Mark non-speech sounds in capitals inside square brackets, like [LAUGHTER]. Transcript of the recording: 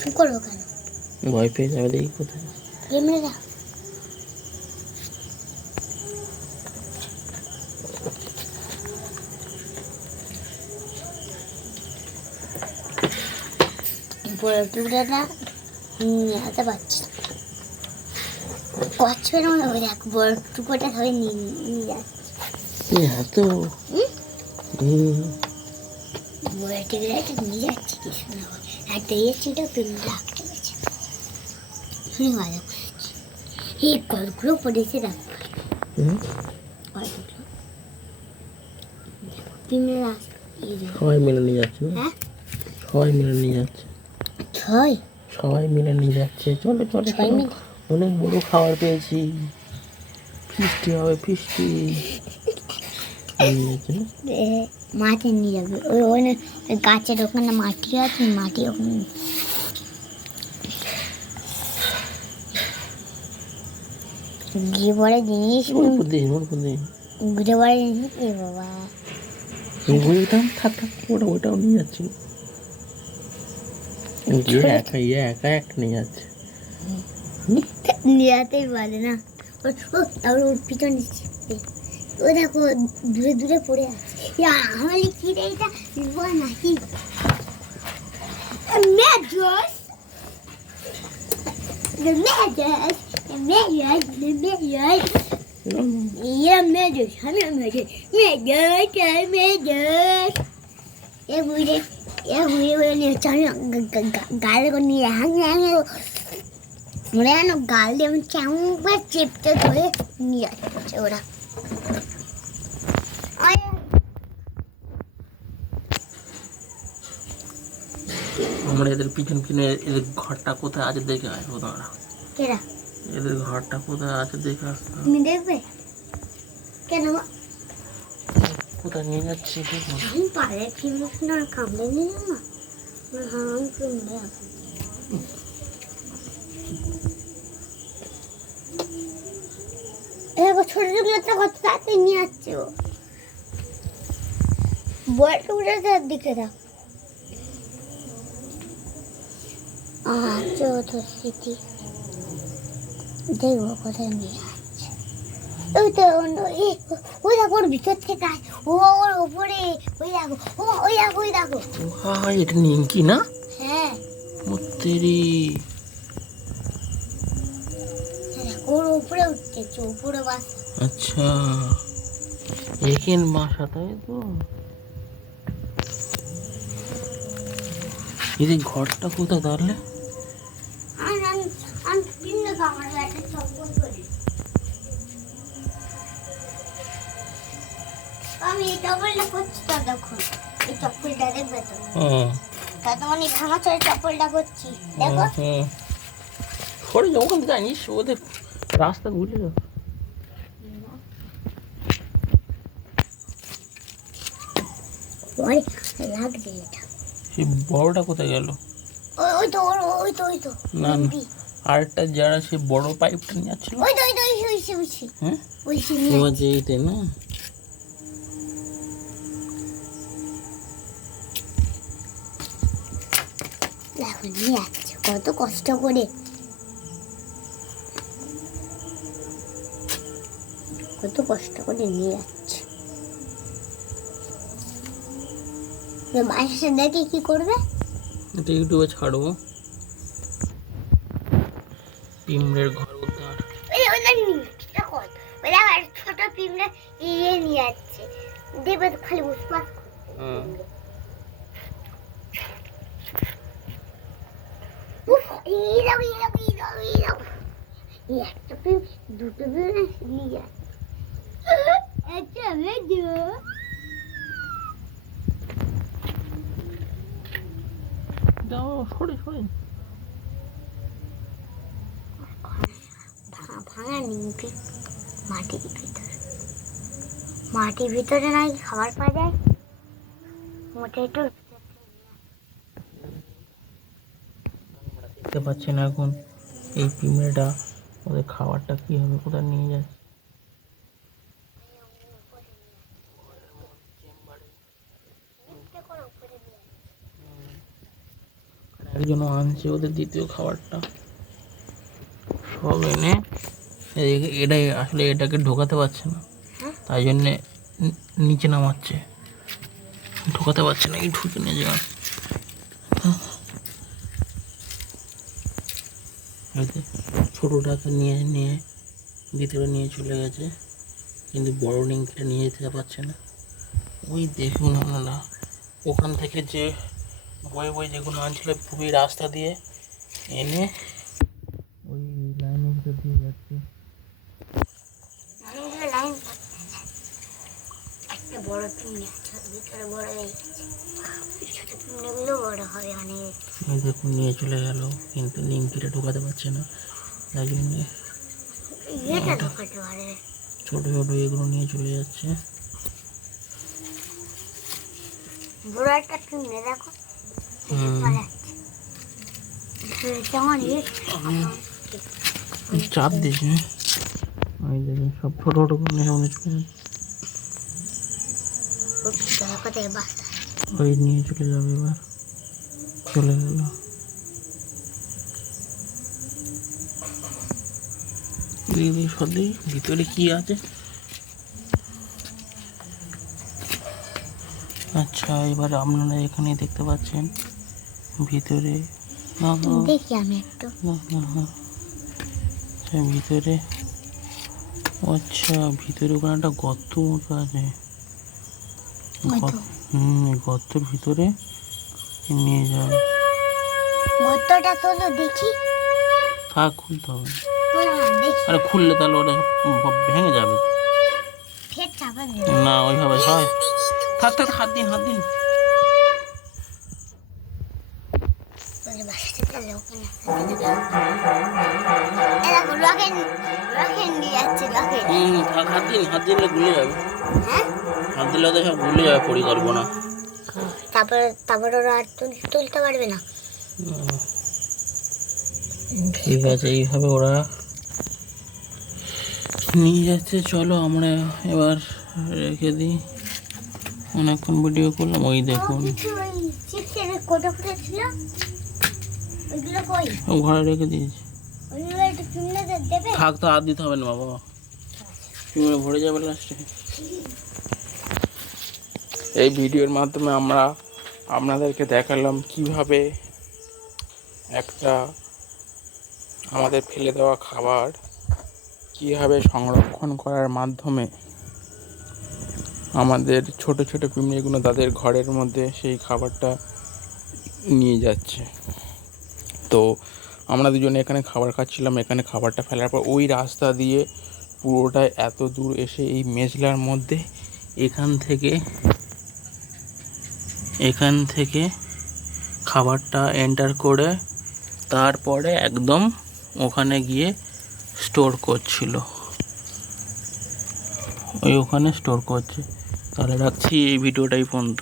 চুপ করব কেন ভয় পেয়ে যাবে দেখি কোথায় এমনি না বড় টুকরাটা নিয়ে আসতে পারছি না কচ্ছপের দেখ বড় টুকরোটা সবাই নিয়ে নিয়ে যাচ্ছে এত হুম বড় টুকরাটা নিয়ে যাচ্ছে যে। সবাই মিলে নিয়ে যাচ্ছে হ্যাঁ? সবাই মিলে নিয়ে যাচ্ছে। ছয়? সবাই মিলে নিয়ে যাচ্ছে। চলো চলো ছয় চলো। মিনিট অনেক বড় খাবার পেয়েছি। ফিস্টি হবে ফিস্টি। [LAUGHS] মাঠে নিয়ে যাবে ওই ওই গাছের ওখানে মাটি আছে মাটি ওখানে ঘুরে ইয়ে ওর পিছনে ও দেখো দূরে দূরে পড়ে আছে। ইয়া, আমার কি রে এটা বল নাকি মেজস The measures, the measures, the measures. Yeah, measures, আমি measures, measures, the measures. এ বুড়ে এ বুড়ে বুড়ে নিয়ে চল গালে করে নিয়ে হ্যাং হ্যাং ওরা যেন গাল দিয়ে এমন কেমন করে চেপতে ধরে নিয়ে যাচ্ছে ওরা আয়, আমরা এদের পিছন পিছনে এদের ঘরটা কোথায় আছে দেখে আসব তোমরা কেরা? এদের ঘরটা কোথায় আছে দেখে আসব তুমি দেখবে? কেন কোথায় নিয়ে যাচ্ছি দেখো আমি পারে কিনলে না কামড়ে নিল না হ্যাঁ কিনবে এবার ছোট টুকরোটা কত তাড়াতাড়ি নিয়ে আসছে ও বড় দিকে দাও তো স্মৃতি। দেখব কোথায় নিয়ে যাচ্ছে ওই তো অন্য- ওই দেখো ওর ভিতর থেকে। ও ওর ওপরে। ওই দেখো ও ওই দেখো ওই দেখো। ভাই এটা নিমকি না? হ্যাঁ। মত্তেরি হ্যাঁ, ওর উপরে উঠতেছে উপরে বাস। আচ্ছা। এখান বাসা তাই তো? এদের ঘরটা কোথায় তাহলে? আমি এই চপ্পলটা করছি তো দেখো। এই চপ্পলটা দেখবে তো? এই ভাঙা চপ্পলটা করছি দেখো। সরে যাও ওখানে জানিস? ওদের রাস্তা ভুলে যাও লাগছে এটা। সেই বড়টা কোথায় গেল? ওই তো ওই তো ওই তো। না, না। আরেকটা যারা সে বড় পাইপটা নিয়ে যাচ্ছিল। ওই তো ওই তো ওই ওই সে ওই সে হ্যাঁ ওই সে নিয়ে তোমার যে এইটা না? দেখো নিয়ে যাচ্ছে কত কষ্ট করে। কত কষ্ট করে নিয়ে যাচ্ছে। মাসে দেখে কি করবে? এটা ইউটিউবে ছাড়বো। পিমড়ের ঘর উদ্ধার ওই ওই ছোট পিমড়ে ইয়ে নিয়ে যাচ্ছে দেখবে তো খালি উফ একটা পিম দুটো নিয়ে যাচ্ছে যাও সরে সরে। ভাঙা নিমকি মাটির ভিতরে। মাটির ভিতরে নাকি খাবার পাওয়া যায়? মোটে একটু দেখতে পাচ্ছি না এখন এই পিমড়েটা ওদের খাবারটা কি হবে কোথায় নিয়ে যাচ্ছে। একজন আনছে ওদের দ্বিতীয় খাবারটা। সব এনে এটাই আসলে এটাকে ঢোকাতে পারছে না। তাই জন্যে নিচে নামাচ্ছে। ঢোকাতে পারছে না এই ঢুকে নিয়ে যাওয়া। ছোটোটাকে নিয়ে নিয়ে ভিতরে নিয়ে চলে গেছে কিন্তু বড় নিংকিটা নিয়ে যেতে পারছে না। ওই দেখুন আপনারা ওখান থেকে যে বয়ে বয়ে যেগুলো আনছিল খুবই রাস্তা দিয়ে এনে ওই লাইনের ভিতর দিয়ে যাচ্ছে। বড় ওর ভিতরে বড় বড় হবে অনেক। দেখুন নিয়ে চলে গেল কিন্তু নিমকিটা ঢোকাতে পারছে না। তাই জন্য এটা ঢোকাতে পারে। ছোটো ছোটো এগুলো নিয়ে চলে যাচ্ছে। বড় একটা পিমড়ে দেখো কেমন চাপ দিস দেখুন সব ছোটো ছোটো করে সামনে চলে যাচ্ছে। ওই নিয়ে চলে যাবে এবার। চলে গেল। দিদি ভিতরে কি আছে? আচ্ছা এবার আপনারা এখানে দেখতে পাচ্ছেন ভিতরে না না দেখি আমি একটু। না না না আচ্ছা ভিতরে আচ্ছা ভিতরে ওখানে একটা গর্ত মতো আছে। হুম গর্তের ভিতরে নিয়ে যাবে। গর্তটা তোলো দেখি। থাক খুলতে হবে। দেখি। আরে খুললে তাহলে ওটা ভেঙে যাবে। না ওইভাবে হয়। থাক থাক হাত দিন হাত দিন। হাত দিন হাত দিলে গুলে যাবে। হ্যাঁ হাত দিলে তো সব ভুলে যাবে পরিকল্পনা। তারপরে তারপরে ওরা আর তুল- তুলতে পারবে না। ঠিক আছে এইভাবে ওরা নিয়ে যাচ্ছে। চলো আমরা এবার রেখে দিই। অনেকক্ষণ ভিডিও করলাম ওই দেখুন। ঘরে রেখে দিয়েছি। থাক তো আর দিতে হবে না বাবা। তুমি ভরে যাবে লাস্টে এই ভিডিওর মাধ্যমে আমরা আপনাদেরকে দেখালাম কীভাবে একটা আমাদের ফেলে দেওয়া খাবার কীভাবে সংরক্ষণ করার মাধ্যমে আমাদের ছোট ছোট পিমড়িগুলো তাদের ঘরের মধ্যে সেই খাবারটা নিয়ে যাচ্ছে। তো আমরা দুজনে এখানে খাবার খাচ্ছিলাম, এখানে খাবারটা ফেলার পর ওই রাস্তা দিয়ে পুরোটাই এত দূর এসে এই মেজলার মধ্যে এখান থেকে এখান থেকে খাবারটা এন্টার করে তারপরে একদম ওখানে গিয়ে স্টোর করছিল। ওই ওখানে স্টোর করছে। তাহলে রাখছি এই ভিডিওটাই পর্যন্ত।